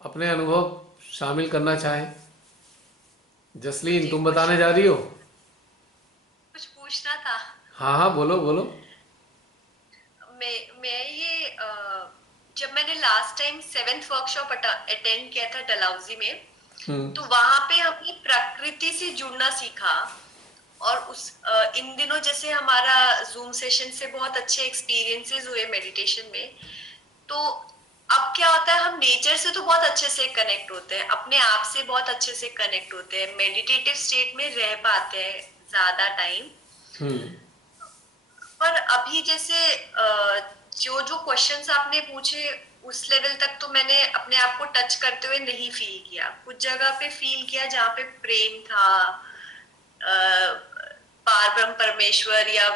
अपने अनुभव शामिल करना चाहें। जसलीन, जी तुम कुछ बताने जा रही हो? कुछ पूछना था। हाँ हाँ, बोलो बोलो। मैं ये जब मैंने last time seventh workshop attend किया था डलहौजी में, हम्म। तो वहां पे हमने प्रकृति से जुड़ना सीखा। और इन दिनों जैसे हमारा जूम सेशन से बहुत अच्छे एक्सपीरियंसेस हुए मेडिटेशन में। तो अब क्या होता है, हम नेचर से तो बहुत अच्छे से कनेक्ट होते हैं, अपने आप से बहुत अच्छे से कनेक्ट होते हैं, मेडिटेटिव स्टेट में रह पाते हैं ज्यादा टाइम। हम्म। पर अभी जैसे जो जो क्वेश्चंस आपने पूछे, उस लेवल तक तो मैंने अपने आप को टच करते हुए नहीं फील किया। कुछ जगह पे फील किया जहाँ पे प्रेम था, पार ब्रह्म परमेश्वर या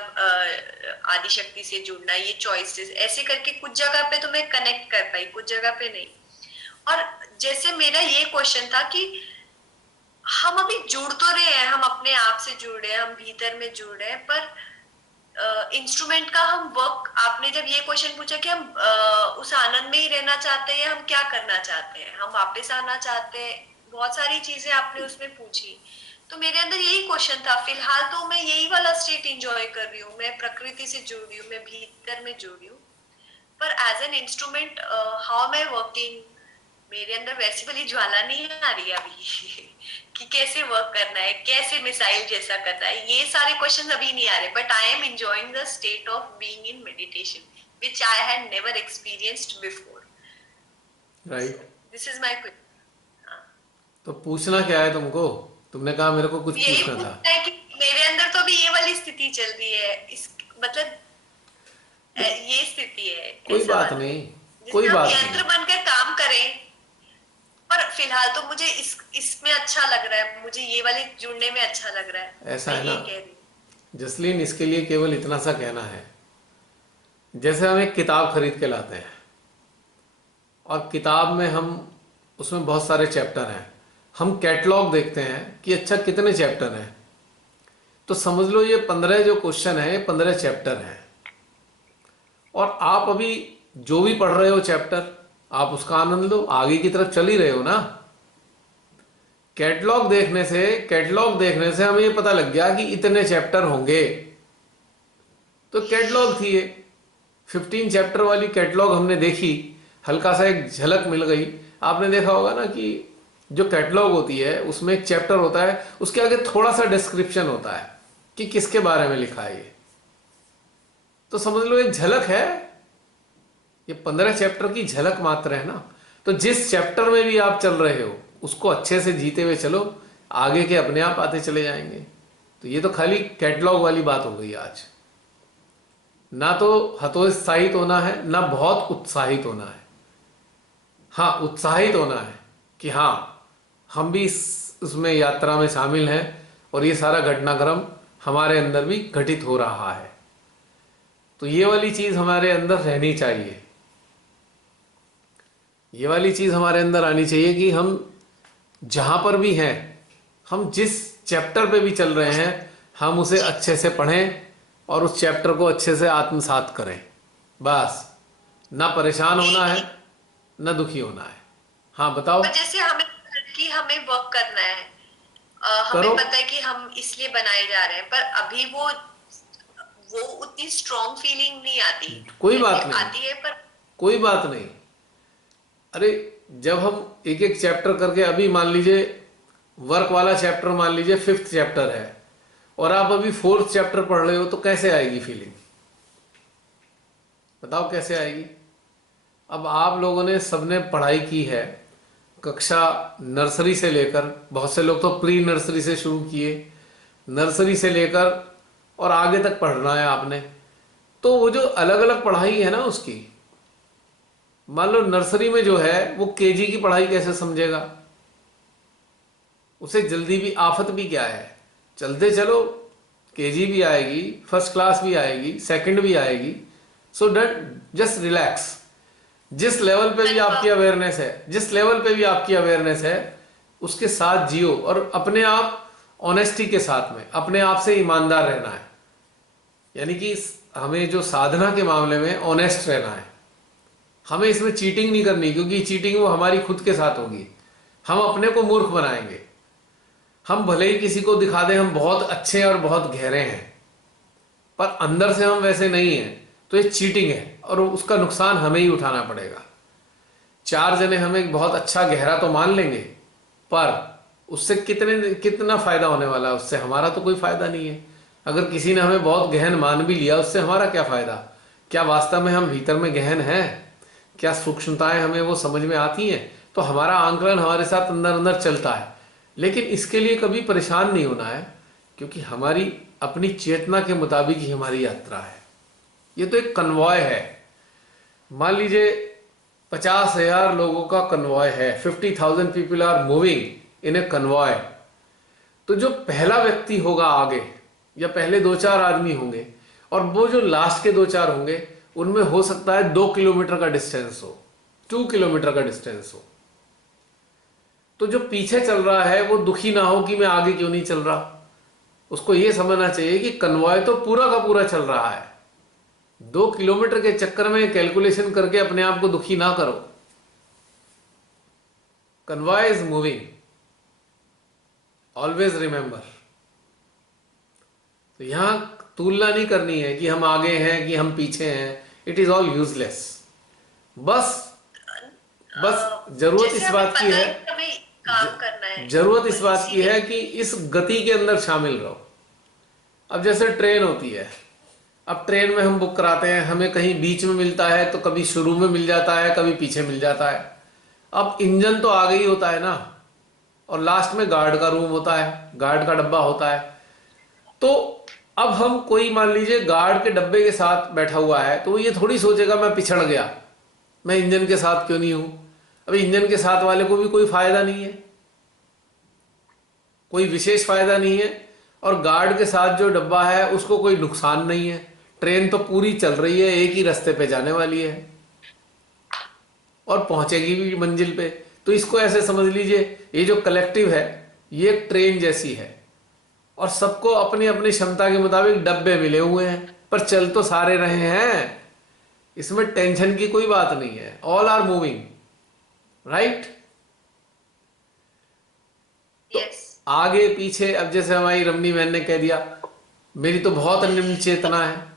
आदि शक्ति से जुड़ना, ये चॉइसेस ऐसे करके कुछ जगह पे तो मैं कनेक्ट कर पाई, कुछ जगह पे नहीं। और जैसे मेरा ये क्वेश्चन था कि हम अभी जुड़ तो रहे हैं, हम अपने आप से जुड़ रहे हैं, हम भीतर में जुड़ रहे हैं, पर इंस्ट्रूमेंट का हम वर्क, आपने जब ये क्वेश्चन पूछा कि हम उस आनंद में ही रहना चाहते हैं, हम क्या करना चाहते हैं, हम वापस आना चाहते हैं, बहुत सारी चीजें आपने उसमें पूछी। तो मेरे अंदर यही क्वेश्चन था। फिलहाल तो मैं यही वाला स्टेट इंजॉय कर रही हूँ, मैं प्रकृति से जुड़ रही हूँ, मैं भीतर में जुड़ रही हूँ। पर as an instrument how am I working, मेरे अंदर वैसी वाली ज्वाला नहीं आ रही है अभी कि कैसे वर्क करना है, कैसे मिसाइल जैसा करना है, ये सारे क्वेश्चन अभी नहीं आ रहे। But I am enjoying the state of being in meditation which I had never experienced before. So right. This is my question. तो पूछना क्या है तुमको? तुमने कहा मेरे को कुछ यही पूछना था। पूछना है कि मेरे अंदर तो अभी ये वाली स्थिति चल रही है, इस मतलब ये स्थिति है, कोई ऐसा बात वाला, नहीं। कोई जिसमें हम बात नहीं। यंत्र बनकर काम करें। पर फिलहाल तो मुझे इसमें अच्छा लग रहा है, मुझे ये वाले जुड़ने में अच्छा लग रहा है। ऐसा मैं है ना ये कह रही हूँ। जसलीन, इसके लिए केवल इतना सा कहना है। जैसे हम एक किताब खरीद के लाते हैं और किताब में हम उसमें बहुत सारे चैप्टर हैं। हम कैटलॉग देखते हैं कि अच्छा कितने चैप्टर हैं। तो समझ लो ये 15 जो क्वेश्चन है, ये 15 चैप्टर हैं। और आप अभी जो भी पढ़ रहे हो चैप्टर, आप उसका आनंद लो, आगे की तरफ चल ही रहे हो ना। कैटलॉग देखने से हमें ये पता लग गया कि इतने चैप्टर होंगे। तो कैटलॉग थी ये, 15 चैप्टर वाली कैटलॉग हमने देखी। हल्का सा एक झलक मिल गई। आपने देखा होगा ना कि जो कैटलॉग होती है उसमें एक चैप्टर होता है, उसके आगे थोड़ा सा डिस्क्रिप्शन होता है कि किसके बारे में लिखा है ये। तो समझ लो एक झलक है, ये 15 चैप्टर की झलक मात्र है ना। तो जिस चैप्टर में भी आप चल रहे हो उसको अच्छे से जीते हुए चलो, आगे के अपने आप आते चले जाएंगे। तो ये तो खाली कैटलॉग वाली बात हो गई आज। ना तो हतोत्साहित होना है, ना बहुत उत्साहित होना है। हाँ, उत्साहित होना है कि हाँ, हम भी उसमें यात्रा में शामिल हैं और ये सारा घटनाक्रम हमारे अंदर भी घटित हो रहा है। तो ये वाली चीज़ हमारे अंदर रहनी चाहिए। ये वाली चीज़ हमारे अंदर आनी चाहिए कि हम जहाँ पर भी हैं, हम जिस चैप्टर पे भी चल रहे उस हैं, हम उसे जी अच्छे से पढ़ें और उस चैप्टर को अच्छे से आत्मसात करें। बस। ना परेशान होना है, यही। ना दुखी होना है। हाँ बताओ। पर जैसे हमें कि हमें वर्क करना है, हमें करो। पता है कि हम इसलिए बनाए जा रहे हैं, पर अभी वो उतनी स्ट्रॉन्ग फीलिंग नहीं आती। कोई जैसे बात नहीं। आती है पर कोई बात नहीं। अरे, जब हम एक एक चैप्टर करके, अभी मान लीजिए वर्क वाला चैप्टर मान लीजिए 5th चैप्टर है और आप अभी 4th चैप्टर पढ़ रहे हो, तो कैसे आएगी फीलिंग? बताओ कैसे आएगी? अब आप लोगों ने सबने पढ़ाई की है, कक्षा नर्सरी से लेकर, बहुत से लोग तो प्री नर्सरी से शुरू किए, नर्सरी से लेकर और आगे तक पढ़ना है आपने। तो वो जो अलग अलग पढ़ाई है ना उसकी, मान लो नर्सरी में जो है वो केजी की पढ़ाई कैसे समझेगा? उसे जल्दी भी, आफत भी क्या है, चलते चलो, केजी भी आएगी, फर्स्ट क्लास भी आएगी, सेकंड भी आएगी। सो डट जस्ट रिलैक्स। जिस लेवल पे भी आपकी अवेयरनेस है, जिस लेवल पे भी आपकी अवेयरनेस है, उसके साथ जियो और अपने आप ऑनेस्टी के साथ में अपने आप से ईमानदार रहना है। यानी कि हमें जो साधना के मामले में ऑनेस्ट रहना है। हमें इसमें चीटिंग नहीं करनी, क्योंकि चीटिंग वो हमारी खुद के साथ होगी। हम अपने को मूर्ख बनाएंगे। हम भले ही किसी को दिखा दें हम बहुत अच्छे और बहुत गहरे हैं, पर अंदर से हम वैसे नहीं हैं, तो ये चीटिंग है और उसका नुकसान हमें ही उठाना पड़ेगा। 4 जने हमें बहुत अच्छा गहरा तो मान लेंगे, पर उससे कितना फायदा होने वाला है? उससे हमारा तो कोई फायदा नहीं है। अगर किसी ने हमें बहुत गहन मान भी लिया, उससे हमारा क्या फायदा? क्या वास्तव में हम भीतर में गहन हैं? क्या सूक्ष्मताएं हमें वो समझ में आती हैं? तो हमारा आंकलन हमारे साथ अंदर अंदर चलता है, लेकिन इसके लिए कभी परेशान नहीं होना है, क्योंकि हमारी अपनी चेतना के मुताबिक ही हमारी यात्रा है। ये तो एक कन्वॉय है। मान लीजिए 50,000 लोगों का कन्वॉय है, 50,000 people are moving in a convoy. तो जो पहला व्यक्ति होगा आगे, या पहले 2-4 आदमी होंगे, और वो जो लास्ट के 2-4 होंगे, उनमें हो सकता है 2 किलोमीटर का डिस्टेंस हो, 2 किलोमीटर का डिस्टेंस हो। तो जो पीछे चल रहा है वो दुखी ना हो कि मैं आगे क्यों नहीं चल रहा। उसको ये समझना चाहिए कि कन्वॉय तो पूरा का पूरा चल रहा है। 2 किलोमीटर के चक्कर में कैलकुलेशन करके अपने आप को दुखी ना करो। Convoy is moving, always remember. तो यहां तुलना नहीं करनी है कि हम आगे हैं कि हम पीछे हैं। It is all useless. बस जरूरत इस बात की है, काम करना है, जरूरत इस बात की है कि इस गति के अंदर शामिल रहो। अब जैसे ट्रेन होती है, अब ट्रेन में हम बुक कराते हैं, हमें कहीं बीच में मिलता है, तो कभी शुरू में मिल जाता है, कभी पीछे मिल जाता है। अब इंजन तो आगे ही होता है ना, और लास्ट में गार्ड का रूम होता है, गार्ड का डब्बा होता है। तो अब हम कोई मान लीजिए गार्ड के डब्बे के साथ बैठा हुआ है, तो वो ये थोड़ी सोचेगा मैं पिछड़ गया, मैं इंजन के साथ क्यों नहीं हूं। अभी इंजन के साथ वाले को भी कोई फायदा नहीं है, कोई विशेष फायदा नहीं है, और गार्ड के साथ जो डब्बा है उसको कोई नुकसान नहीं है। ट्रेन तो पूरी चल रही है, एक ही रास्ते पे जाने वाली है और पहुंचेगी भी मंजिल पे। तो इसको ऐसे समझ लीजिए, ये जो कलेक्टिव है ये एक ट्रेन जैसी है, और सबको अपनी अपनी क्षमता के मुताबिक डब्बे मिले हुए हैं, पर चल तो सारे रहे हैं। इसमें टेंशन की कोई बात नहीं है। All are moving, right. तो आगे पीछे, अब जैसे हमारी रमनी बहन ने कह दिया मेरी तो बहुत निम्न चेतना है।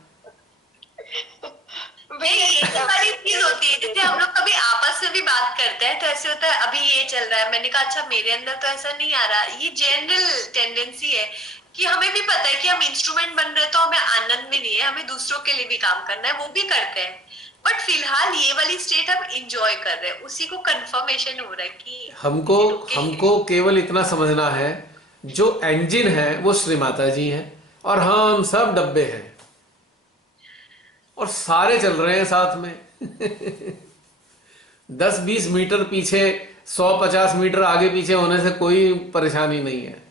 ये वाली चीज होती है, जैसे हम लोग कभी आपस में भी बात करते हैं तो ऐसे होता है अभी ये चल रहा है, मैंने कहा अच्छा मेरे अंदर तो ऐसा नहीं आ रहा। ये जनरल टेंडेंसी है कि हमें भी पता है कि हम इंस्ट्रूमेंट बन रहे हैं, तो हमें आनंद में नहीं है, हमें दूसरों के लिए भी काम करना है, वो भी करते हैं, बट फिलहाल ये वाली स्टेट हम इंजॉय कर रहे हैं। उसी को कंफर्मेशन हो रहा है कि हमको केवल इतना समझना है, जो इंजन है वो श्री माता जी हैं, और हम सब डब्बे हैं, और सारे चल रहे हैं साथ में। 10-20 मीटर पीछे, 100-50 मीटर आगे पीछे होने से कोई परेशानी नहीं है।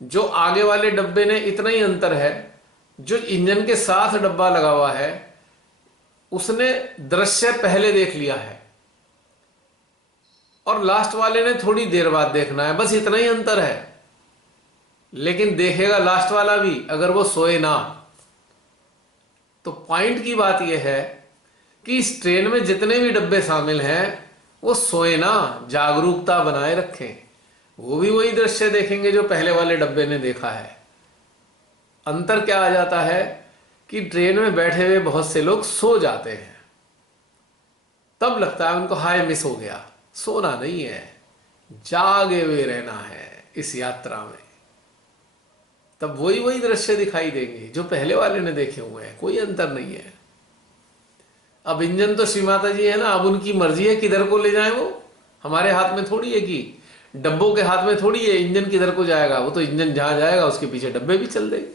जो आगे वाले डब्बे ने इतना ही अंतर है, जो इंजन के साथ डब्बा लगा हुआ है उसने दृश्य पहले देख लिया है, और लास्ट वाले ने थोड़ी देर बाद देखना है, बस इतना ही अंतर है। लेकिन देखेगा लास्ट वाला भी, अगर वो सोए ना। तो पॉइंट की बात यह है कि इस ट्रेन में जितने भी डब्बे शामिल हैं वो सोए ना, जागरूकता बनाए रखें। वो भी वही दृश्य देखेंगे जो पहले वाले डब्बे ने देखा है। अंतर क्या आ जाता है कि ट्रेन में बैठे हुए बहुत से लोग सो जाते हैं, तब लगता है उनको हाय मिस हो गया। सोना नहीं है, जागे हुए रहना है इस यात्रा में। तब वही वही दृश्य दिखाई देंगे जो पहले वाले ने देखे हुए हैं, कोई अंतर नहीं है। अब इंजन तो श्री माता जी है ना, अब उनकी मर्जी है किधर को ले जाएं। वो हमारे हाथ में थोड़ी है, कि डब्बों के हाथ में थोड़ी है इंजन किधर को जाएगा। वो तो इंजन जहां जाएगा उसके पीछे डब्बे भी चल देंगे,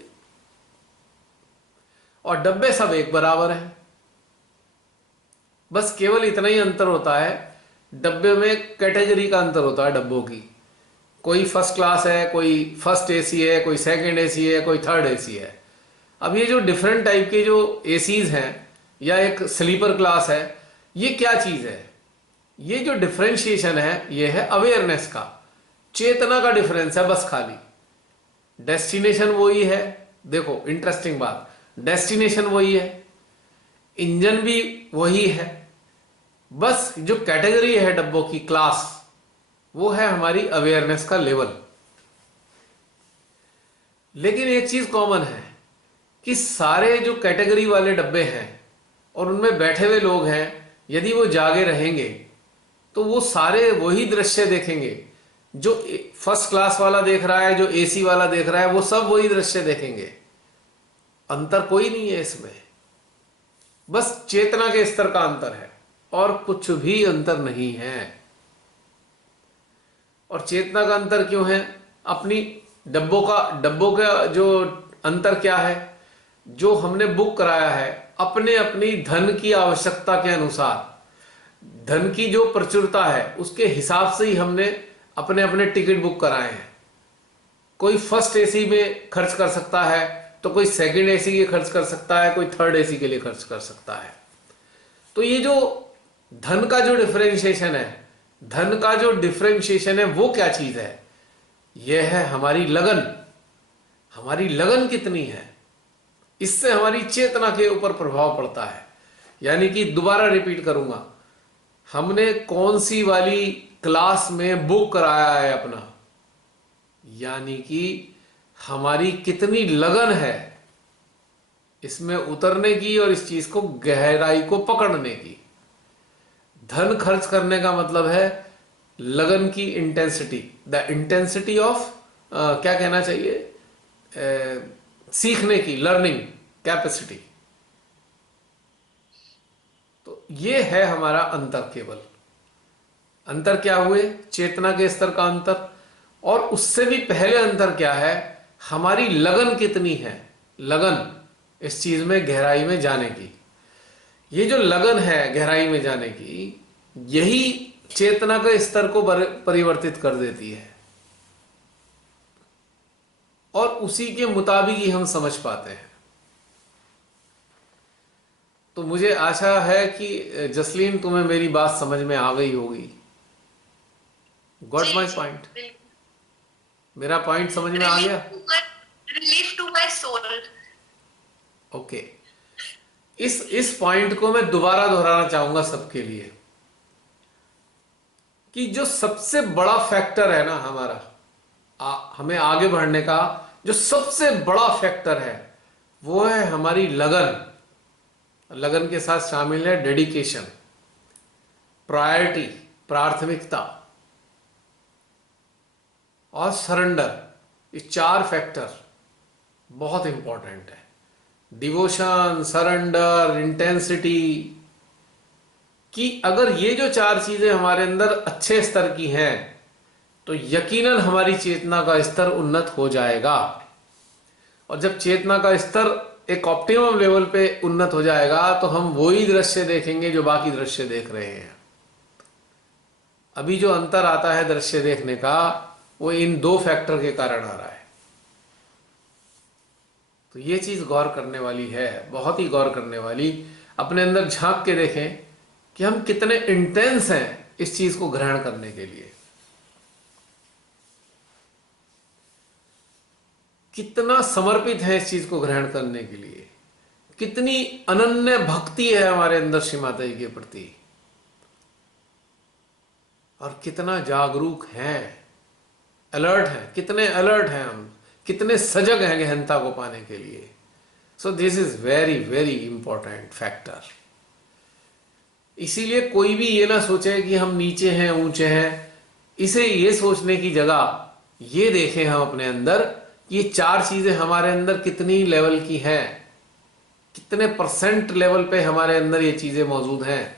और डब्बे सब एक बराबर हैं। बस केवल इतना ही अंतर होता है, डब्बे में कैटेगरी का अंतर होता है डब्बों की। कोई फर्स्ट क्लास है, कोई फर्स्ट एसी है, कोई सेकंड एसी है, कोई थर्ड एसी है। अब ये जो डिफरेंट टाइप के जो एसीज हैं या एक स्लीपर क्लास है, ये क्या चीज है? ये जो डिफरेंशिएशन है ये है अवेयरनेस का, चेतना का डिफरेंस है बस। खाली डेस्टिनेशन वही है। देखो इंटरेस्टिंग बात, डेस्टिनेशन वही है, इंजन भी वही है, बस जो कैटेगरी है डब्बों की, क्लास, वो है हमारी अवेयरनेस का लेवल। लेकिन एक चीज कॉमन है कि सारे जो कैटेगरी वाले डब्बे हैं और उनमें बैठे हुए लोग हैं, यदि वो जागे रहेंगे तो वो सारे वही दृश्य देखेंगे। जो फर्स्ट क्लास वाला देख रहा है, जो एसी वाला देख रहा है, वो सब वही दृश्य देखेंगे। अंतर कोई नहीं है इसमें, बस चेतना के स्तर का अंतर है और कुछ भी अंतर नहीं है। और चेतना का अंतर क्यों है? अपनी डब्बों का जो अंतर क्या है? जो हमने बुक कराया है अपने अपनी धन की आवश्यकता के अनुसार, धन की जो प्रचुरता है उसके हिसाब से ही हमने अपने अपने टिकट बुक कराए हैं। कोई फर्स्ट एसी में खर्च कर सकता है तो कोई सेकंड एसी के खर्च कर सकता है, कोई थर्ड एसी के लिए खर्च कर सकता है। तो ये जो धन का जो डिफरेंशिएशन है, धन का जो डिफरेंशिएशन है वो क्या चीज है? यह है हमारी लगन। हमारी लगन कितनी है, इससे हमारी चेतना के ऊपर प्रभाव पड़ता है। यानी कि दोबारा रिपीट करूंगा, हमने कौन सी वाली क्लास में बुक कराया है अपना, यानी कि हमारी कितनी लगन है इसमें उतरने की और इस चीज को गहराई को पकड़ने की। धन खर्च करने का मतलब है लगन की इंटेंसिटी, द इंटेंसिटी ऑफ क्या कहना चाहिए, सीखने की, लर्निंग कैपेसिटी। तो ये है हमारा अंतर। केवल अंतर क्या हुए? चेतना के स्तर का अंतर। और उससे भी पहले अंतर क्या है? हमारी लगन कितनी है, लगन इस चीज में गहराई में जाने की। ये जो लगन है गहराई में जाने की, यही चेतना के स्तर को परिवर्तित कर देती है और उसी के मुताबिक ही हम समझ पाते हैं। तो मुझे आशा है कि जसलीन तुम्हें मेरी बात समझ में आ गई होगी। Got my point? मेरा पॉइंट समझ में आ गया? Relief to my soul. Okay, इस पॉइंट को मैं दोबारा दोहराना चाहूंगा सबके लिए कि जो सबसे बड़ा फैक्टर है ना हमारा, हमें आगे बढ़ने का जो सबसे बड़ा फैक्टर है वो है हमारी लगन। लगन के साथ शामिल है डेडिकेशन, प्रायोरिटी, प्राथमिकता और सरेंडर। ये चार फैक्टर बहुत इंपॉर्टेंट है। डिवोशन, सरेंडर, इंटेंसिटी, कि अगर ये जो चार चीजें हमारे अंदर अच्छे स्तर की हैं तो यकीनन हमारी चेतना का स्तर उन्नत हो जाएगा। और जब चेतना का स्तर एक ऑप्टिमम लेवल पे उन्नत हो जाएगा तो हम वही दृश्य देखेंगे जो बाकी दृश्य देख रहे हैं। अभी जो अंतर आता है दृश्य देखने का, वो इन दो फैक्टर के कारण आ रहा है। तो ये चीज गौर करने वाली है, बहुत ही गौर करने वाली। अपने अंदर झांक के देखें कि हम कितने इंटेंस हैं इस चीज को ग्रहण करने के लिए, कितना समर्पित है इस चीज को ग्रहण करने के लिए, कितनी अनन्य भक्ति है हमारे अंदर श्री माता जी के प्रति, और कितना जागरूक हैं, अलर्ट हैं, कितने अलर्ट हैं हम, कितने सजग हैं गहनता को पाने के लिए। So this is very very important factor. इसीलिए कोई भी ये ना सोचे कि हम नीचे हैं, ऊंचे हैं। इसे ये सोचने की जगह ये देखें हम अपने अंदर कि ये चार चीजें हमारे अंदर कितनी लेवल की हैं, कितने परसेंट लेवल पे हमारे अंदर ये चीजें मौजूद हैं।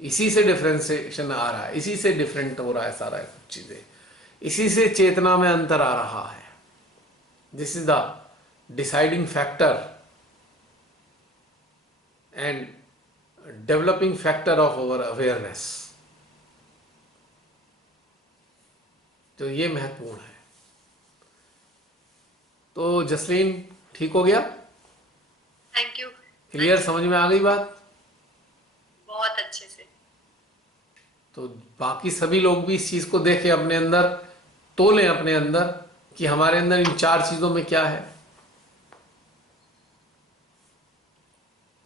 इसी से डिफरेंशिएशन आ रहा है, इसी से डिफरेंट हो रहा है सारा कुछ चीजें, इसी से चेतना में अंतर आ रहा है। This is the deciding factor and developing factor of our awareness. तो ये महत्वपूर्ण है। तो जसलीन, ठीक हो गया? Thank you. क्लियर, समझ में आ गई बात? बहुत अच्छे से। तो बाकी सभी लोग भी इस चीज को देखें, अपने अंदर तोलें, अपने अंदर कि हमारे अंदर इन चार चीजों में क्या है।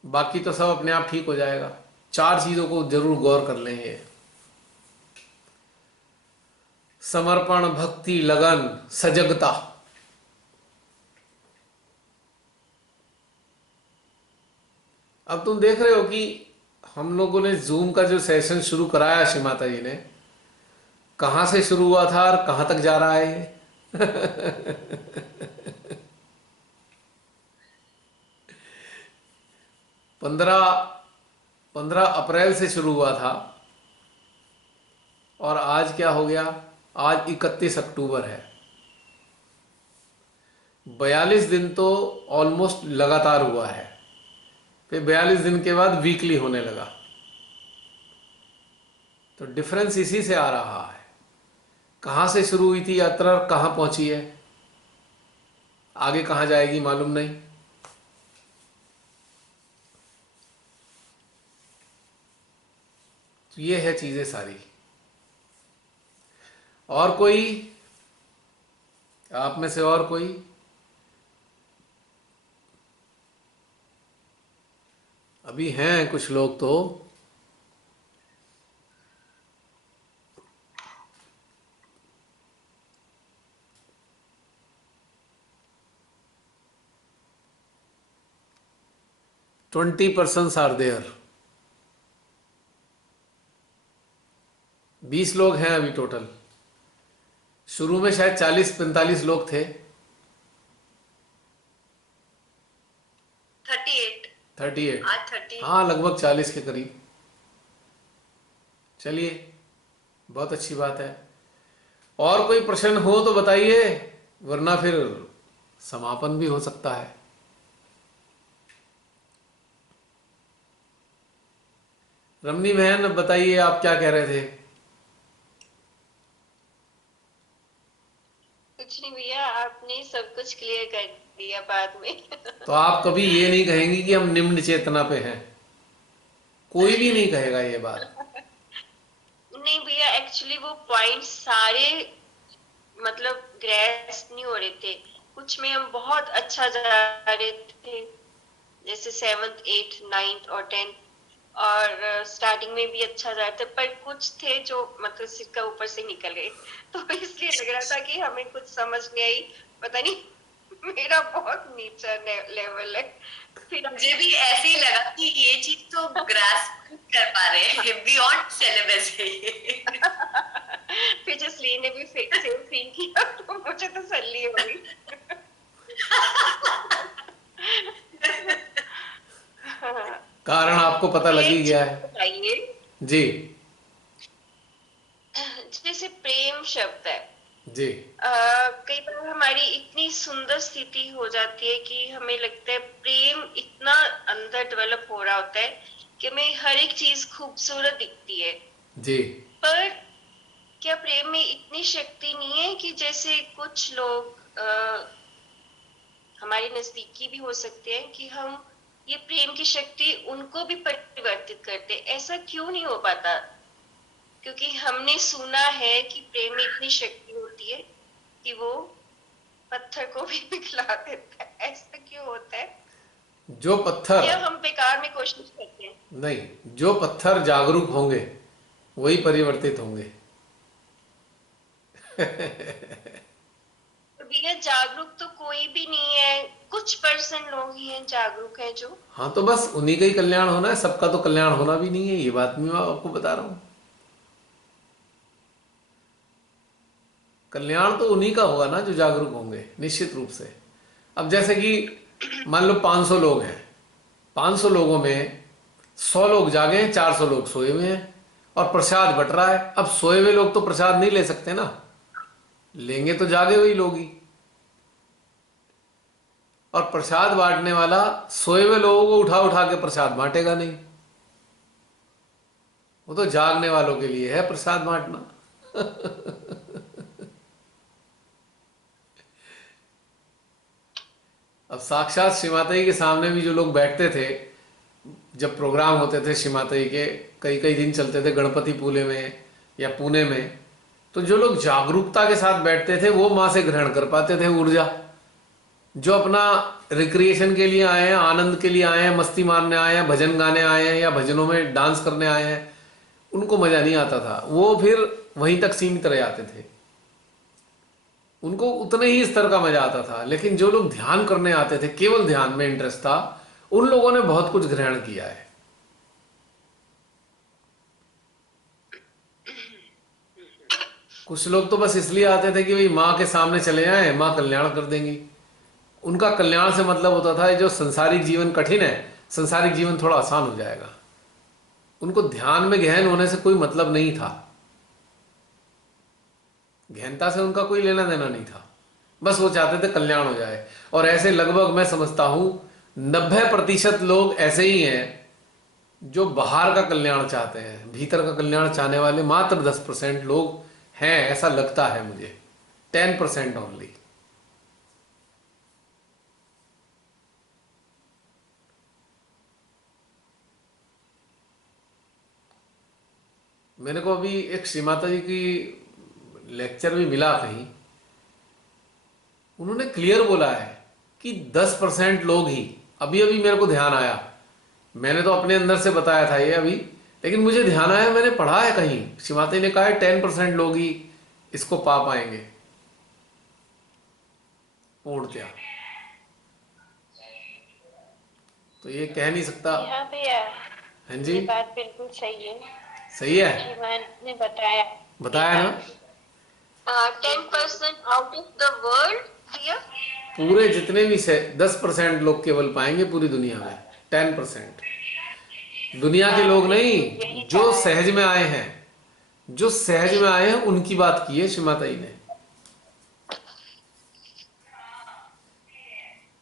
बाकी तो सब अपने आप ठीक हो जाएगा। 4 चीजों को जरूर गौर कर लें। ये समर्पण, भक्ति, लगन, सजगता। अब तुम देख रहे हो कि हम लोगों ने जूम का जो सेशन शुरू कराया श्री माता जी ने, कहां से शुरू हुआ था और कहां तक जा रहा है ये? 15 अप्रैल से शुरू हुआ था और आज क्या हो गया? आज 31 अक्टूबर है। 42 दिन तो ऑलमोस्ट लगातार हुआ है। फिर 42 दिन के बाद वीकली होने लगा। तो डिफरेंस इसी से आ रहा है। कहां से शुरू हुई थी यात्रा, कहां पहुंची है, आगे कहां जाएगी मालूम नहीं। तो ये है चीजें सारी। और कोई आप में से और कोई? अभी हैं कुछ लोग तो। Twenty person are there. 20 लोग हैं अभी टोटल। शुरू में शायद 40-45 लोग थे। 38। आज 30। हाँ, लगभग 40 के करीब। चलिए, बहुत अच्छी बात है। और कोई प्रश्न हो तो बताइए, वरना फिर समापन भी हो सकता है। रमनी बहन बताइए, आप क्या कह रहे थे? कुछ नहीं भैया, आपने सब कुछ क्लियर कर दिया बाद में। तो आप कभी ये नहीं कहेंगी कि हम निम्न चेतना पे हैं? कोई भी नहीं कहेगा ये बात। नहीं भैया, एक्चुअली वो पॉइंट्स सारे मतलब ग्रेस्प नहीं हो रहे थे। कुछ में हम बहुत अच्छा जा रहे थे, जैसे 7th 8th 9th और 10th, और स्टार्टिंग में भी अच्छा जा रहे थे, पर कुछ थे जो मतलब सिर का ऊपर से निकल गए। तो इसलिए लग रहा था कि हमें कुछ समझ नहीं आई। पता नहीं, मेरा बहुत नीचा लेवल है। फिर मुझे भी ऐसे ही लगा कि ये चीज तो ग्रास्प कर पा रहे हैं, बियॉन्ड सिलेबस है ये। फिर जसलीन ने भी सेम फील किया, तो मुझे तसल्ली हो गई। कारण आपको पता लग ही गया है। बताइए, जी जैसे प्रेम शब्द है, जी। कई बार हमारी इतनी सुंदर स्थिति हो जाती है कि हमें लगता है प्रेम इतना अंदर डेवलप हो रहा होता है कि हमें हर एक चीज खूबसूरत दिखती है। जी पर क्या प्रेम में इतनी शक्ति नहीं है कि जैसे कुछ लोग हमारे नजदीकी भी हो सकते हैं कि हम ये प्रेम की शक्ति उनको भी परिवर्तित करते हैं? ऐसा क्यों नहीं हो पाता? क्योंकि हमने सुना है कि प्रेम में इतनी शक्ति होती है कि वो पत्थर को भी पिघला देता है। ऐसा क्यों होता है? जो पत्थर, क्या हम बेकार में कोशिश करते हैं? नहीं, जो पत्थर जागरूक होंगे वही परिवर्तित होंगे। तो भैया, जागरूक तो कोई भी नहीं है, कुछ % लोग ही हैं जागरूक हैं जो। हाँ, तो बस उन्हीं का ही कल्याण होना है, सबका तो कल्याण होना भी नहीं है। ये बात मैं आपको बता रहा हूँ। कल्याण तो उन्हीं का होगा ना जो जागरूक होंगे, निश्चित रूप से। अब जैसे कि मान लो 500 लोग हैं, 500 लोगों में 100 लोग जागे हैं, 400 लोग सोए हुए हैं और प्रसाद बट रहा है। अब सोए हुए लोग तो प्रसाद नहीं ले सकते ना, लेंगे तो जागे हुए लोग ही। और प्रसाद बांटने वाला सोए हुए लोगों को उठा उठा के प्रसाद बांटेगा नहीं, वो तो जागने वालों के लिए है प्रसाद बांटना। अब साक्षात श्री माता जी के सामने भी जो लोग बैठते थे, जब प्रोग्राम होते थे श्री माता जी के, कई कई दिन चलते थे गणपति पुले में या पुणे में, तो जो लोग जागरूकता के साथ बैठते थे वो मां से ग्रहण कर पाते थे ऊर्जा। जो अपना रिक्रिएशन के लिए आए हैं, आनंद के लिए आए हैं, मस्ती मारने आए हैं, भजन गाने आए हैं या भजनों में डांस करने आए हैं, उनको मजा नहीं आता था। वो फिर वहीं तक सीमित रह जाते थे, उनको उतने ही स्तर का मजा आता था। लेकिन जो लोग ध्यान करने आते थे, केवल ध्यान में इंटरेस्ट था, उन लोगों ने बहुत कुछ ग्रहण किया है। कुछ लोग तो बस इसलिए आते थे कि भाई माँ के सामने चले आए, माँ कल्याण कर देंगी। उनका कल्याण से मतलब होता था जो संसारिक जीवन कठिन है, संसारिक जीवन थोड़ा आसान हो जाएगा। उनको ध्यान में गहन होने से कोई मतलब नहीं था, गहनता से उनका कोई लेना देना नहीं था, बस वो चाहते थे कल्याण हो जाए। और ऐसे लगभग मैं समझता हूं 90% लोग ऐसे ही हैं जो बाहर का कल्याण चाहते हैं। भीतर का कल्याण चाहने वाले मात्र 10% लोग हैं, ऐसा लगता है मुझे, 10% ओनली। मेरे को अभी एक श्री माता जी की लेक्चर भी मिला कहीं, उन्होंने क्लियर बोला है कि 10% लोग ही, अभी अभी मेरे को ध्यान आया, मैंने तो अपने अंदर से बताया था ये अभी, लेकिन मुझे ध्यान आया, मैंने पढ़ा है कहीं, श्री माता जी ने कहा है 10% लोग ही इसको पा पाएंगे पूर्णतया। तो ये कह नहीं सकता। हाँ भैया, हाँ जी, ये बात बिल्कुल सही है। सही है, श्रीमान ने बताया बताया ना। 10% आउट ऑफ द वर्ल्ड भैया। पूरे जितने भी 10% लोग केवल पाएंगे पूरी दुनिया में, 10%। दुनिया के लोग नहीं, जो सहज में आए हैं, जो सहज में आए हैं उनकी बात की है श्री माता जी ने।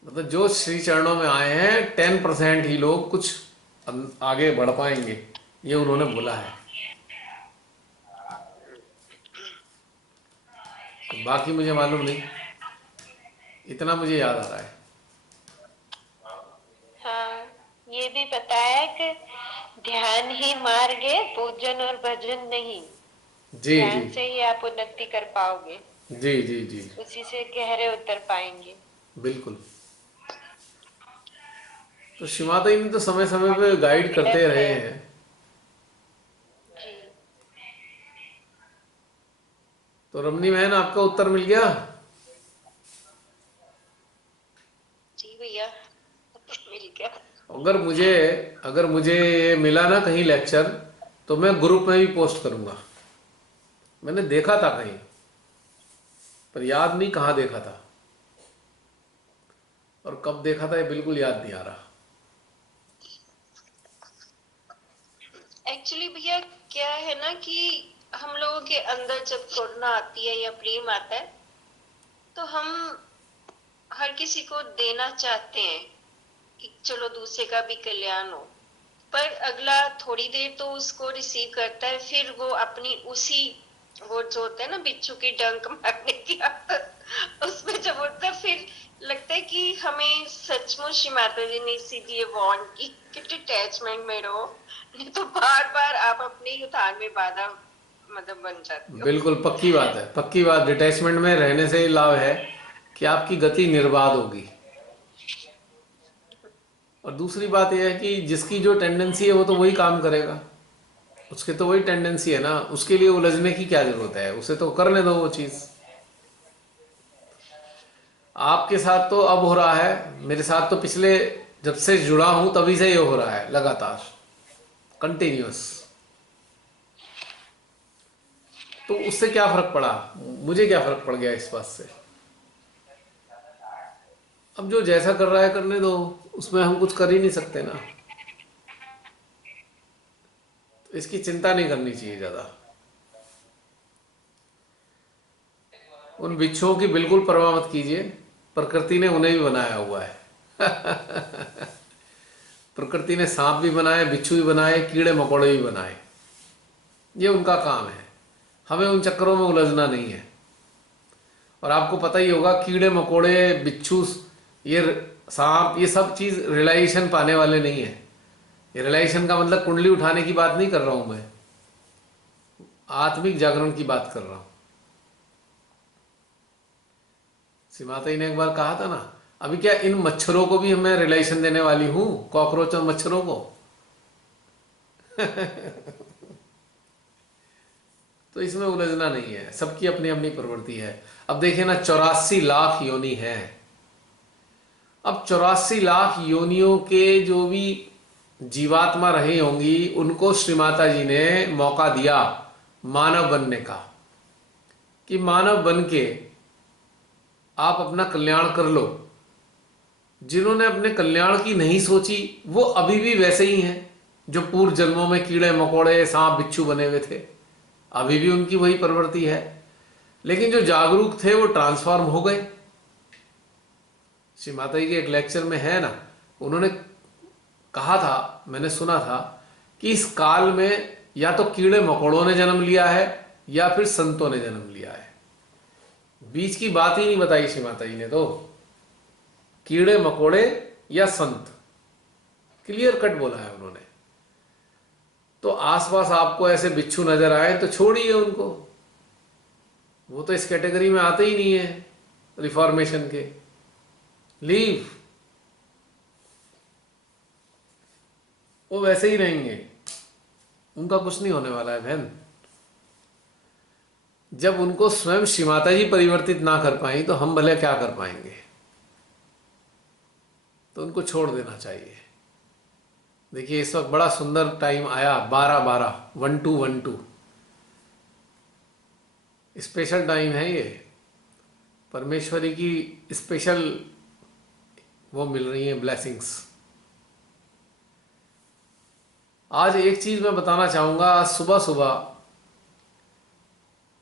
मतलब जो श्री चरणों में आए हैं 10% ही लोग कुछ आगे बढ़ पाएंगे, ये उन्होंने बोला है। तो बाकी मुझे मालूम नहीं, इतना मुझे याद आ रहा है। हाँ, ये भी बताया कि ध्यान ही मार्ग है, पूजन और भजन नहीं। जी ध्यान जी से ही आप उन्नति कर पाओगे, जी जी जी, उसी से गहरे उतर पाएंगे। बिल्कुल। तो श्री माता जी ने तो समय समय पे गाइड करते रहे हैं। जी तो रमनी बहन, आपका उत्तर मिल गया? जी भैया, मिल गया। अगर मुझे ये मिला ना कहीं लेक्चर, तो मैं ग्रुप में भी पोस्ट करूंगा। मैंने देखा था कहीं, पर याद नहीं कहाँ देखा था और कब देखा था, ये बिल्कुल याद नहीं आ रहा। एक्चुअली भैया क्या है ना कि हम लोगों के अंदर जब करुणा आती है या प्रेम आता है, तो हम हर किसी को देना चाहते हैं कि चलो दूसरे का भी कल्याण हो, पर अगला थोड़ी देर तो उसको रिसीव करता है, फिर वो अपनी उसी, वो जो होता है ना बिच्छू की डंक मारने की आदत, उसमें जब होता है फिर लगता है कि हमें सचमुच श्री माता जी ने इसीलिए वार्न की कि अटैचमेंट में रहो, नहीं तो बार बार आप अपने ही उद्धार में बाधा मतलब बन जाते हो। बिल्कुल पक्की बात है, पक्की बात। डिटैचमेंट में रहने से ही लाभ है कि आपकी गति निर्बाध होगी। और दूसरी बात यह है कि जिसकी जो टेंडेंसी है वो तो वही काम करेगा, उसके तो वही टेंडेंसी है ना, उसके लिए उलझने की क्या जरूरत है, उसे तो करने दो वो चीज। आपके साथ तो अब हो रहा है, मेरे साथ तो पिछले जब से जुड़ा हूं तभी से ये हो रहा है, लगातार कंटिन्यूअस। तो उससे क्या फर्क पड़ा, मुझे क्या फर्क पड़ गया इस बात से? अब जो जैसा कर रहा है करने दो, उसमें हम कुछ कर ही नहीं सकते ना। तो इसकी चिंता नहीं करनी चाहिए ज्यादा। उन बिच्छुओं की बिल्कुल परवाह मत कीजिए, प्रकृति ने उन्हें भी बनाया हुआ है। प्रकृति ने सांप भी बनाए, बिच्छू भी बनाए, कीड़े मकोड़े भी बनाए, ये उनका काम है। हमें उन चक्करों में उलझना नहीं है। और आपको पता ही होगा, कीड़े मकोड़े, बिच्छू, ये सांप, ये सब चीज रियलाइजेशन पाने वाले नहीं है। ये रियलाइजेशन का मतलब कुंडली उठाने की बात नहीं कर रहा हूं मैं, आत्मिक जागरण की बात कर रहा हूं। श्री माता जी ने एक बार कहा था ना, अभी क्या इन मच्छरों को भी मैं रिलेशन देने वाली हूं, कॉकरोच और मच्छरों को? तो इसमें उलझना नहीं है, सबकी अपनी अपनी प्रवृत्ति है। अब देखिए ना, 84 लाख योनि है। अब 84 लाख योनियों के जो भी जीवात्मा रही होंगी, उनको श्री माता जी ने मौका दिया मानव बनने का, कि मानव बन के आप अपना कल्याण कर लो। जिन्होंने अपने कल्याण की नहीं सोची, वो अभी भी वैसे ही हैं जो पूर्व जन्मों में कीड़े मकोड़े सांप बिच्छू बने हुए थे। अभी भी उनकी वही प्रवृत्ति है। लेकिन जो जागरूक थे वो ट्रांसफॉर्म हो गए। श्री माता जी के एक लेक्चर में है ना, उन्होंने कहा था, मैंने सुना था, कि इस काल में या तो कीड़े मकोड़ों ने जन्म लिया है या फिर संतों ने जन्म लिया है। बीच की बात ही नहीं बताई श्री माता जी ने। तो कीड़े मकोड़े या संत, क्लियर कट बोला है उन्होंने। तो आसपास आपको ऐसे बिच्छू नजर आए तो छोड़िए उनको, वो तो इस कैटेगरी में आते ही नहीं है रिफॉर्मेशन के। लीव, वो वैसे ही रहेंगे, उनका कुछ नहीं होने वाला है बहन। जब उनको स्वयं श्री माता जी परिवर्तित ना कर पाई तो हम भले क्या कर पाएंगे। तो उनको छोड़ देना चाहिए। देखिए इस वक्त बड़ा सुंदर टाइम आया, 12-12 स्पेशल टाइम है ये। परमेश्वरी की स्पेशल वो मिल रही है ब्लेसिंग्स। आज एक चीज मैं बताना चाहूंगा। आज सुबह सुबह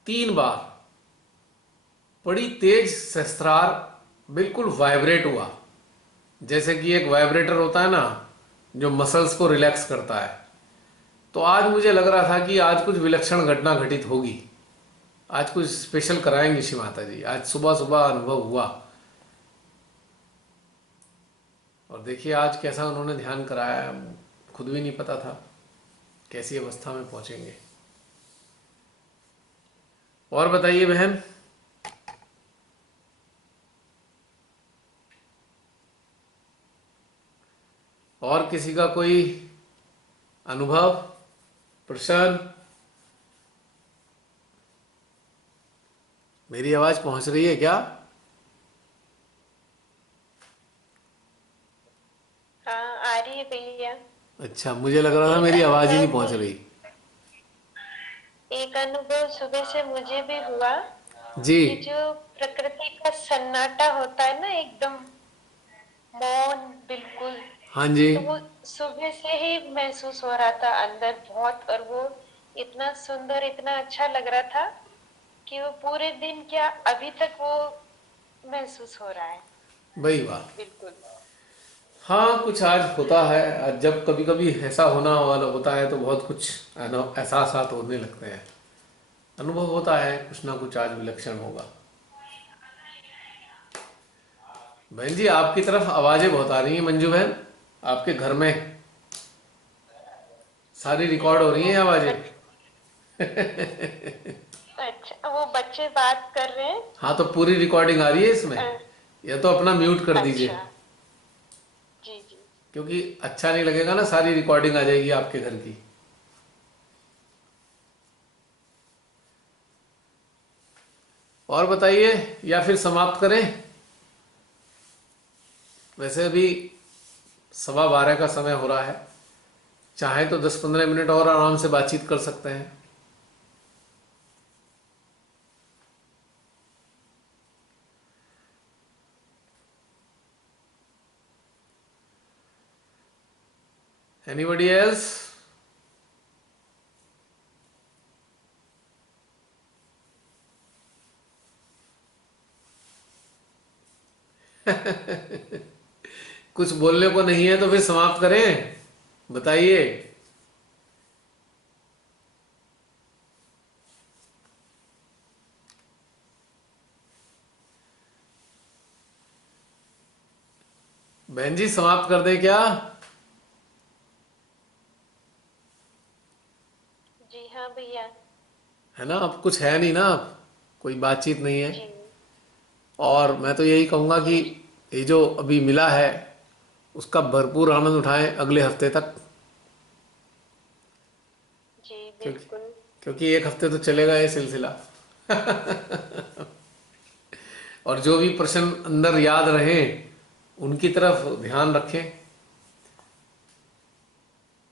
3 बार बड़ी तेज सहस्त्रार बिल्कुल वाइब्रेट हुआ, जैसे कि एक वाइब्रेटर होता है ना जो मसल्स को रिलैक्स करता है। तो आज मुझे लग रहा था कि आज कुछ विलक्षण घटना घटित होगी, आज कुछ स्पेशल कराएंगी श्री माता जी। आज सुबह सुबह अनुभव हुआ। और देखिए आज कैसा उन्होंने ध्यान कराया, खुद भी नहीं पता था कैसी अवस्था में पहुंचेंगे। और बताइए बहन। और किसी का कोई अनुभव, प्रश्न? मेरी आवाज पहुंच रही है क्या? हाँ आ रही है भैया। अच्छा, मुझे लग रहा था मेरी आवाज ही नहीं पहुंच रही। एक अनुभव सुबह से मुझे भी हुआ जी। कि जो प्रकृति का सन्नाटा होता है ना, एकदम मौन बिल्कुल, हाँ जी। तो वो सुबह से ही महसूस हो रहा था अंदर बहुत। और वो इतना सुंदर, इतना अच्छा लग रहा था कि वो पूरे दिन क्या अभी तक वो महसूस हो रहा है वही बात। बिल्कुल। हाँ, कुछ आज होता है। आज जब कभी कभी ऐसा होना वाला होता है तो बहुत कुछ एहसास होने लगते हैं, अनुभव होता है कुछ ना कुछ आज विलक्षण होगा। बहन जी आपकी तरफ आवाजें बहुत आ रही हैं। मंजू बहन, आपके घर में सारी रिकॉर्ड हो रही हैं आवाजें। अच्छा, वो बच्चे बात कर रहे हैं। हाँ, तो पूरी रिकॉर्डिंग आ रही है इसमें, या तो अपना म्यूट कर दीजिए। अच्छा, जी जी। क्योंकि अच्छा नहीं लगेगा ना, सारी रिकॉर्डिंग आ जाएगी आपके घर की। और बताइए, या फिर समाप्त करें? वैसे अभी 12:15 का समय हो रहा है, चाहे तो 10-15 मिनट और आराम से बातचीत कर सकते हैं। Anybody else? कुछ बोलने को नहीं है तो फिर समाप्त करें, बताइए। बहन जी समाप्त कर दें क्या? जी हाँ भैया। है ना, अब कुछ है नहीं ना, अब कोई बातचीत नहीं है। जी और मैं तो यही कहूंगा कि ये जो अभी मिला है उसका भरपूर आनंद उठाएं अगले हफ्ते तक, जी क्योंकि बिल्कुल। क्योंकि एक हफ्ते तो चलेगा ये सिलसिला। और जो भी प्रश्न अंदर याद रहे उनकी तरफ ध्यान रखें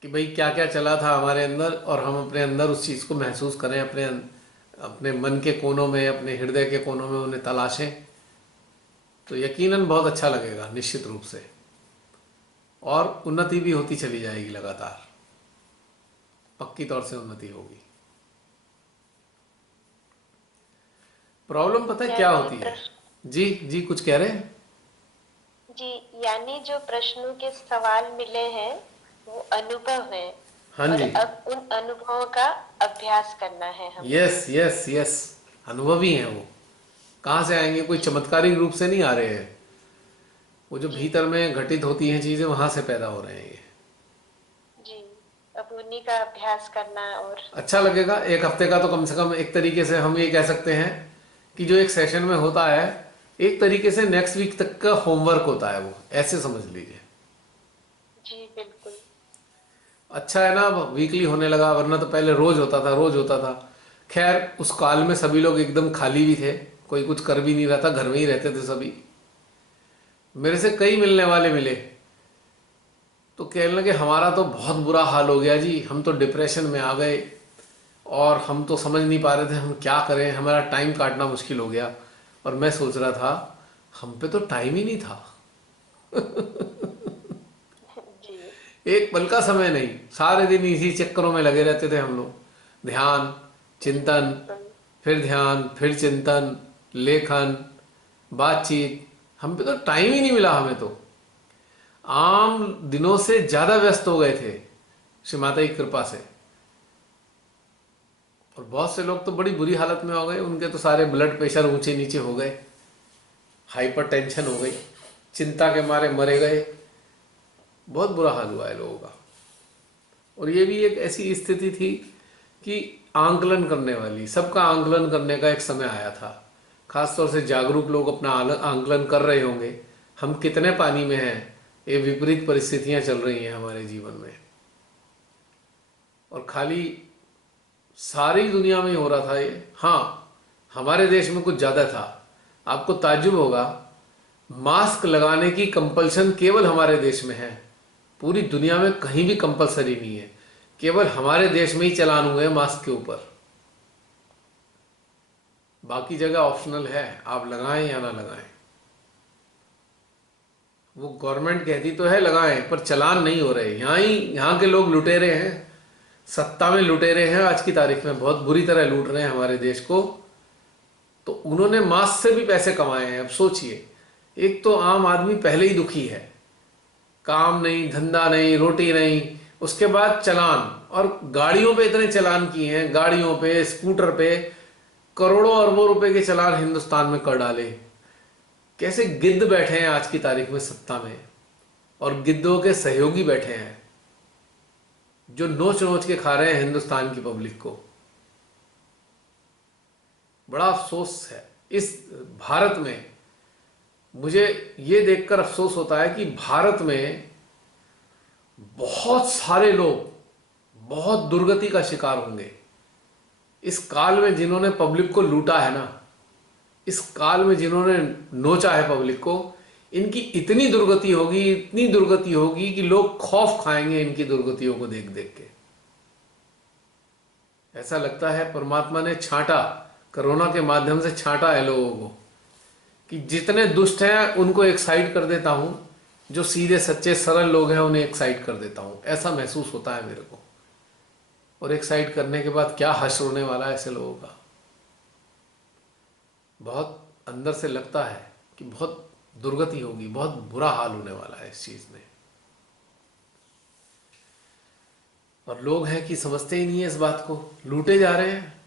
कि भाई क्या क्या चला था हमारे अंदर, और हम अपने अंदर उस चीज़ को महसूस करें, अपने मन के कोनों में, अपने हृदय के कोनों में उन्हें तलाशें, तो यकीनन बहुत अच्छा लगेगा निश्चित रूप से, और उन्नति भी होती चली जाएगी लगातार, पक्की तौर से उन्नति होगी। प्रॉब्लम पता है क्या यानी होती है? जी जी, कुछ कह रहे हैं? जी, यानी जो प्रश्नों के सवाल मिले हैं वो अनुभव है, हाँ और जी, अब उन अनुभवों का अभ्यास करना है हमें। यस यस यस, अनुभवी हैं वो। कहाँ से आएंगे? कोई चमत्कारिक रूप से नहीं आ रहे हैं, वो जो जी भीतर में घटित होती हैं चीज़ें वहाँ से पैदा हो रहे हैं ये। जी, अब उन्हीं का अभ्यास करना। और अच्छा लगेगा एक हफ्ते का, तो कम से कम एक तरीके से हम ये कह सकते हैं कि जो एक सेशन में होता है, एक तरीके से नेक्स्ट वीक तक का होमवर्क होता है वो, ऐसे समझ लीजिए। जी बिल्कुल। अच्छा है ना, अब वीकली होने लगा, वरना तो पहले रोज होता था, रोज होता था। खैर उस काल में सभी लोग एकदम खाली भी थे, कोई कुछ कर भी नहीं रहा था, घर में ही रहते थे सभी। मेरे से कई मिलने वाले मिले तो कहने लगे हमारा तो बहुत बुरा हाल हो गया जी, हम तो डिप्रेशन में आ गए, और हम तो समझ नहीं पा रहे थे हम क्या करें, हमारा टाइम काटना मुश्किल हो गया। और मैं सोच रहा था हम पे तो टाइम ही नहीं था। जी एक पल का समय नहीं, सारे दिन इसी चक्करों में लगे रहते थे हम लोग। ध्यान, जी चिंतन, बिल्कुल। फिर ध्यान, फिर चिंतन, लेखन, बातचीत। हम पे तो टाइम ही नहीं मिला, हमें तो आम दिनों से ज्यादा व्यस्त हो गए थे श्री माता की कृपा से। और बहुत से लोग तो बड़ी बुरी हालत में हो गए, उनके तो सारे ब्लड प्रेशर ऊंचे नीचे हो गए, हाइपर टेंशन हो गई, चिंता के मारे मरे गए। बहुत बुरा हाल हुआ है लोगों का। और ये भी एक ऐसी स्थिति थी कि आंकलन करने वाली, सबका आंकलन करने का एक समय आया था। खासतौर से जागरूक लोग अपना आंकलन कर रहे होंगे, हम कितने पानी में हैं, ये विपरीत परिस्थितियां चल रही हैं हमारे जीवन में। और खाली सारी दुनिया में ही हो रहा था ये। हाँ, हमारे देश में कुछ ज़्यादा था। आपको ताज्जुब होगा, मास्क लगाने की कंपल्शन केवल हमारे देश में है, पूरी दुनिया में कहीं भी कंपलसरी नहीं है, केवल हमारे देश में ही चलान हुए हैं मास्क के ऊपर। बाकी जगह ऑप्शनल है, आप लगाएं या ना लगाएं। वो गवर्नमेंट कहती तो है लगाएं, पर चलान नहीं हो रहे। यहाँ के लोग लुटेरे हैं, सत्ता में लुटेरे हैं, आज की तारीख में बहुत बुरी तरह लूट रहे हैं हमारे देश को। तो उन्होंने मास्क से भी पैसे कमाए हैं। अब सोचिए, एक तो आम आदमी पहले ही दुखी है, काम नहीं, धंधा नहीं, रोटी नहीं, उसके बाद चलान, और गाड़ियों पे इतने चलान किए हैं, गाड़ियों पे, स्कूटर पे करोड़ों अरबों रुपए के चलान हिंदुस्तान में कर डाले। कैसे गिद्ध बैठे हैं आज की तारीख में सत्ता में, और गिद्धों के सहयोगी बैठे हैं जो नोच नोच के खा रहे हैं हिंदुस्तान की पब्लिक को। बड़ा अफसोस है इस भारत में। मुझे ये देखकर अफसोस होता है कि भारत में बहुत सारे लोग बहुत दुर्गति का शिकार होंगे इस काल में, जिन्होंने पब्लिक को लूटा है ना, इस काल में जिन्होंने नोचा है पब्लिक को। इनकी इतनी दुर्गति होगी, इतनी दुर्गति होगी कि लोग खौफ खाएंगे इनकी दुर्गतियों को देख देख के। ऐसा लगता है परमात्मा ने छांटा, कोरोना के माध्यम से छांटा है लोगों को, कि जितने दुष्ट हैं उनको एक साइड कर देता हूं, जो सीधे सच्चे सरल लोग हैं उन्हें एक साइड कर देता हूं। ऐसा महसूस होता है मेरे को। और एक साइड करने के बाद क्या हश्र होने वाला है ऐसे लोगों का, बहुत अंदर से लगता है कि बहुत दुर्गति होगी, बहुत बुरा हाल होने वाला है इस चीज में। और लोग हैं कि समझते ही नहीं है इस बात को, लूटे जा रहे हैं,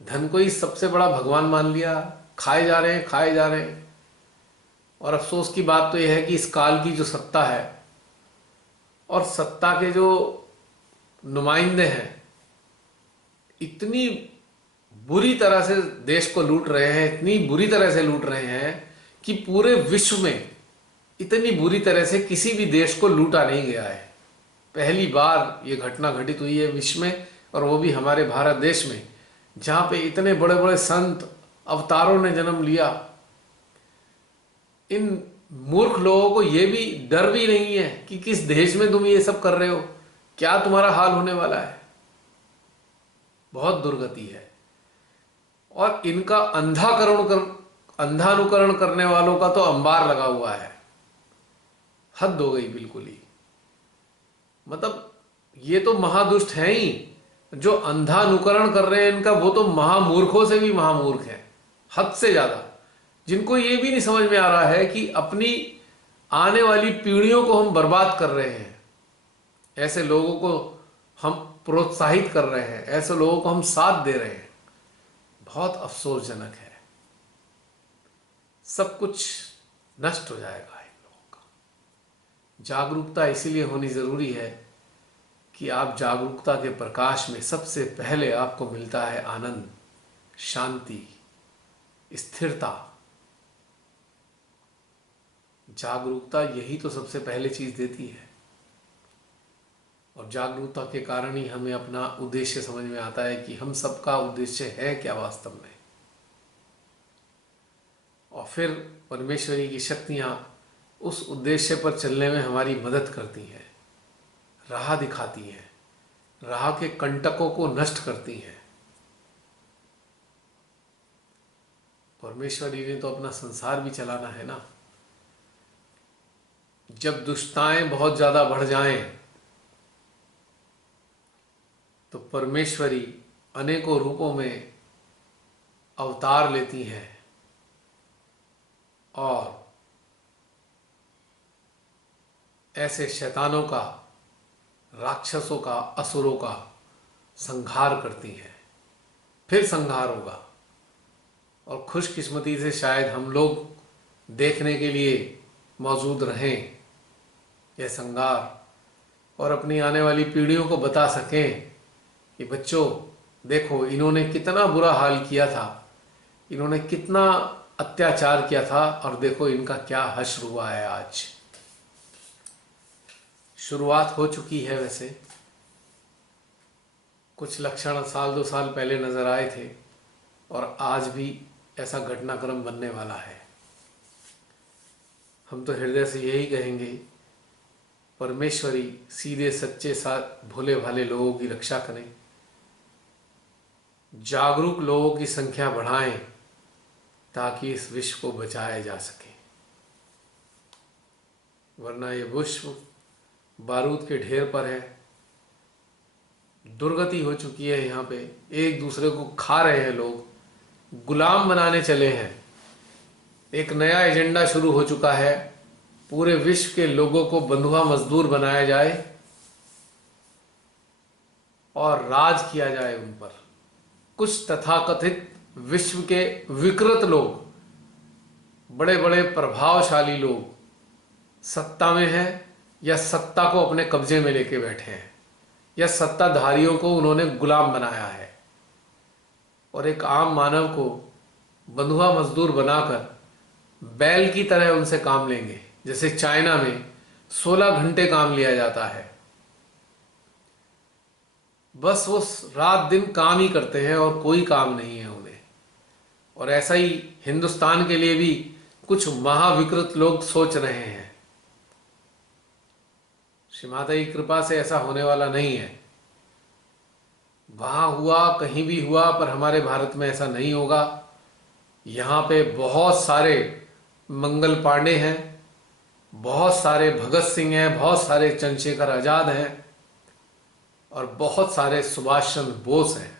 धन को ही सबसे बड़ा भगवान मान लिया, खाए जा रहे हैं, खाए जा रहे हैं। और अफसोस की बात तो यह है कि इस काल की जो सत्ता है और सत्ता के जो नुमाइंदे हैं, इतनी बुरी तरह से देश को लूट रहे हैं, इतनी बुरी तरह से लूट रहे हैं कि पूरे विश्व में इतनी बुरी तरह से किसी भी देश को लूटा नहीं गया है। पहली बार ये घटना घटित हुई है विश्व में, और वो भी हमारे भारत देश में, जहाँ पे इतने बड़े बड़े संत अवतारों ने जन्म लिया। इन मूर्ख लोगों को ये भी डर भी नहीं है कि किस देश में तुम ये सब कर रहे हो, क्या तुम्हारा हाल होने वाला है। बहुत दुर्गति है। और इनका अंधानुकरण करने वालों का तो अंबार लगा हुआ है। हद हो गई बिल्कुल ही। मतलब ये तो महादुष्ट हैं ही, जो अंधानुकरण कर रहे हैं इनका, वो तो महामूर्खों से भी महामूर्ख हैं, हद से ज्यादा। जिनको ये भी नहीं समझ में आ रहा है कि अपनी आने वाली पीढ़ियों को हम बर्बाद कर रहे हैं, ऐसे लोगों को हम प्रोत्साहित कर रहे हैं, ऐसे लोगों को हम साथ दे रहे हैं। बहुत अफसोसजनक है। सब कुछ नष्ट हो जाएगा इन लोगों का। जागरूकता इसीलिए होनी जरूरी है कि आप जागरूकता के प्रकाश में सबसे पहले आपको मिलता है आनंद, शांति, स्थिरता। जागरूकता यही तो सबसे पहले चीज देती है। और जागरूकता के कारण ही हमें अपना उद्देश्य समझ में आता है कि हम सबका उद्देश्य है क्या वास्तव में। और फिर परमेश्वरी की शक्तियां उस उद्देश्य पर चलने में हमारी मदद करती हैं, राह दिखाती हैं, राह के कंटकों को नष्ट करती हैं। परमेश्वरी ने तो अपना संसार भी चलाना है ना। जब दुष्टताएं बहुत ज्यादा बढ़ जाएं तो परमेश्वरी अनेकों रूपों में अवतार लेती हैं और ऐसे शैतानों का, राक्षसों का, असुरों का संहार करती हैं। फिर संहार होगा और खुशकिस्मती से शायद हम लोग देखने के लिए मौजूद रहें यह संहार, और अपनी आने वाली पीढ़ियों को बता सकें कि बच्चों देखो इन्होंने कितना बुरा हाल किया था, इन्होंने कितना अत्याचार किया था, और देखो इनका क्या हश्र हुआ है आज। शुरुआत हो चुकी है। वैसे कुछ लक्षण साल 2 साल पहले नजर आए थे और आज भी ऐसा घटनाक्रम बनने वाला है। हम तो हृदय से यही कहेंगे, परमेश्वरी सीधे सच्चे साथ भोले भाले लोगों की रक्षा करें, जागरूक लोगों की संख्या बढ़ाएं ताकि इस विश्व को बचाया जा सके। वरना ये विश्व बारूद के ढेर पर है। दुर्गति हो चुकी है। यहाँ पे एक दूसरे को खा रहे हैं लोग, गुलाम बनाने चले हैं। एक नया एजेंडा शुरू हो चुका है, पूरे विश्व के लोगों को बंधुआ मजदूर बनाया जाए और राज किया जाए उन पर। कुछ तथाकथित विश्व के विकृत लोग, बड़े बड़े प्रभावशाली लोग सत्ता में हैं या सत्ता को अपने कब्जे में लेके बैठे हैं, या सत्ताधारियों को उन्होंने गुलाम बनाया है और एक आम मानव को बंधुआ मजदूर बनाकर बैल की तरह उनसे काम लेंगे। जैसे चाइना में 16 घंटे काम लिया जाता है, बस वो रात दिन काम ही करते हैं और कोई काम नहीं है उन्हें। और ऐसा ही हिंदुस्तान के लिए भी कुछ महाविकृत लोग सोच रहे हैं। श्री माता की कृपा से ऐसा होने वाला नहीं है। वहां हुआ, कहीं भी हुआ, पर हमारे भारत में ऐसा नहीं होगा। यहाँ पे बहुत सारे मंगल पांडे हैं, बहुत सारे भगत सिंह हैं, बहुत सारे चंद्रशेखर आजाद हैं और बहुत सारे सुभाष चंद्र बोस हैं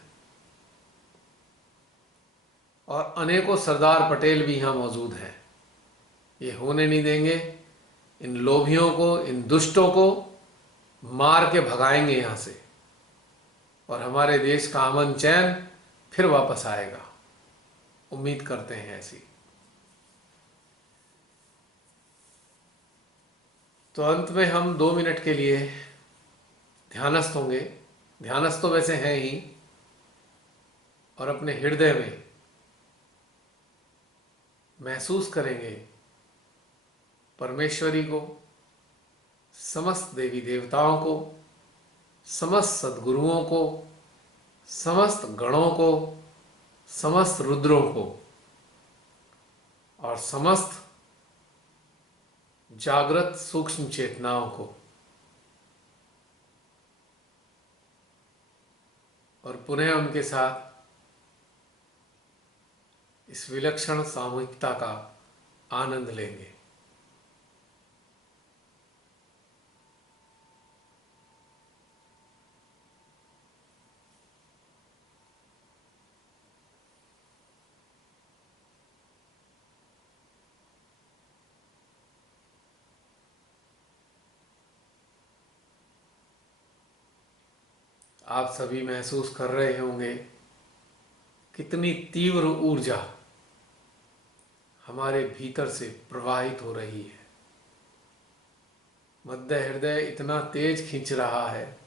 और अनेकों सरदार पटेल भी यहाँ मौजूद हैं। ये होने नहीं देंगे। इन लोभियों को, इन दुष्टों को मार के भगाएंगे यहाँ से और हमारे देश का अमन चैन फिर वापस आएगा। उम्मीद करते हैं ऐसी। तो अंत में हम 2 मिनट के लिए ध्यानस्थ होंगे। ध्यानस्थ तो वैसे हैं ही, और अपने हृदय में महसूस करेंगे परमेश्वरी को, समस्त देवी देवताओं को, समस्त सद्गुरुओं को, समस्त गणों को, समस्त रुद्रों को और समस्त जागृत सूक्ष्म चेतनाओं को, और पुनः उनके साथ इस विलक्षण सामूहिकता का आनंद लेंगे। आप सभी महसूस कर रहे होंगे कितनी तीव्र ऊर्जा हमारे भीतर से प्रवाहित हो रही है। मध्य हृदय इतना तेज खींच रहा है,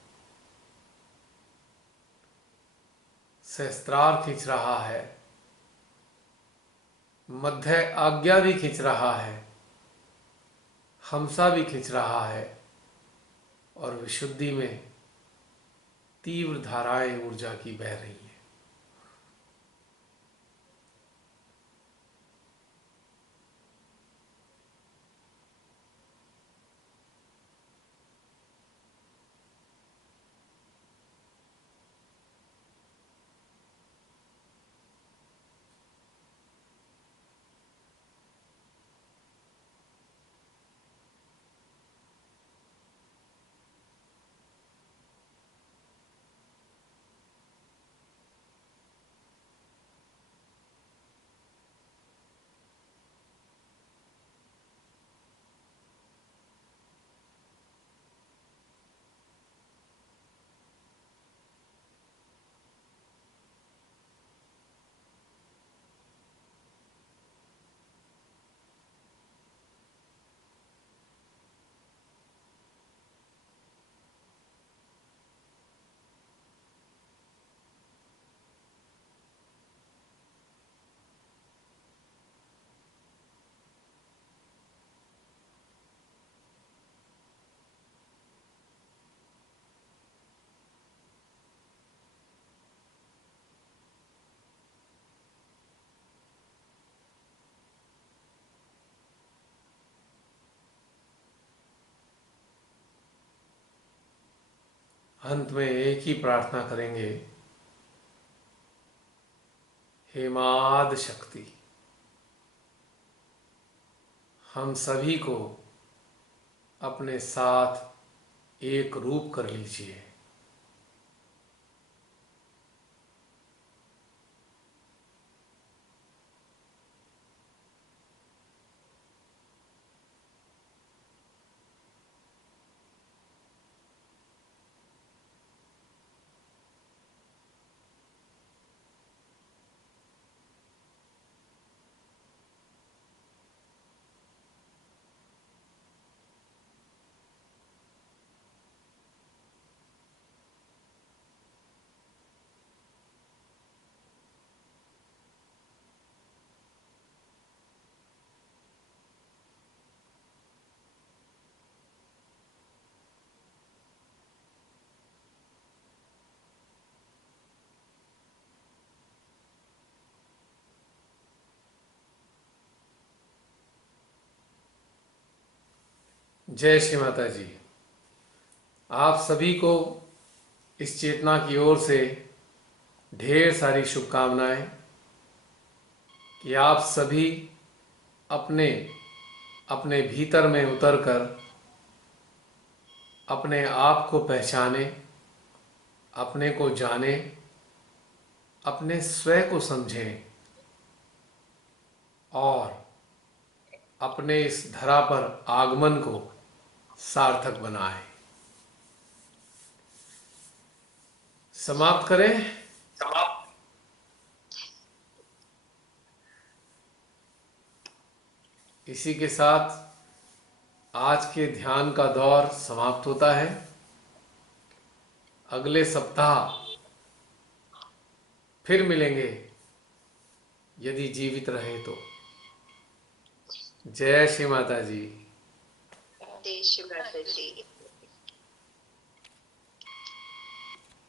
सहस्त्रार खींच रहा है, मध्य आज्ञा भी खींच रहा है, हमसा भी खींच रहा है, और विशुद्धि में तीव्र धाराएं ऊर्जा की बह रही हैं। अंत में एक ही प्रार्थना करेंगे, हे माद शक्ति, हम सभी को अपने साथ एक रूप कर लीजिए। जय श्री माता जी। आप सभी को इस चेतना की ओर से ढेर सारी शुभकामनाएं कि आप सभी अपने अपने भीतर में उतरकर अपने आप को पहचाने, अपने को जाने, अपने स्वयं को समझें और अपने इस धरा पर आगमन को सार्थक बनाएं। समाप्त करें। इसी के साथ आज के ध्यान का दौर समाप्त होता है। अगले सप्ताह फिर मिलेंगे यदि जीवित रहे तो। जय श्री माता जी। राधे शिव राधे जी।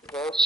जय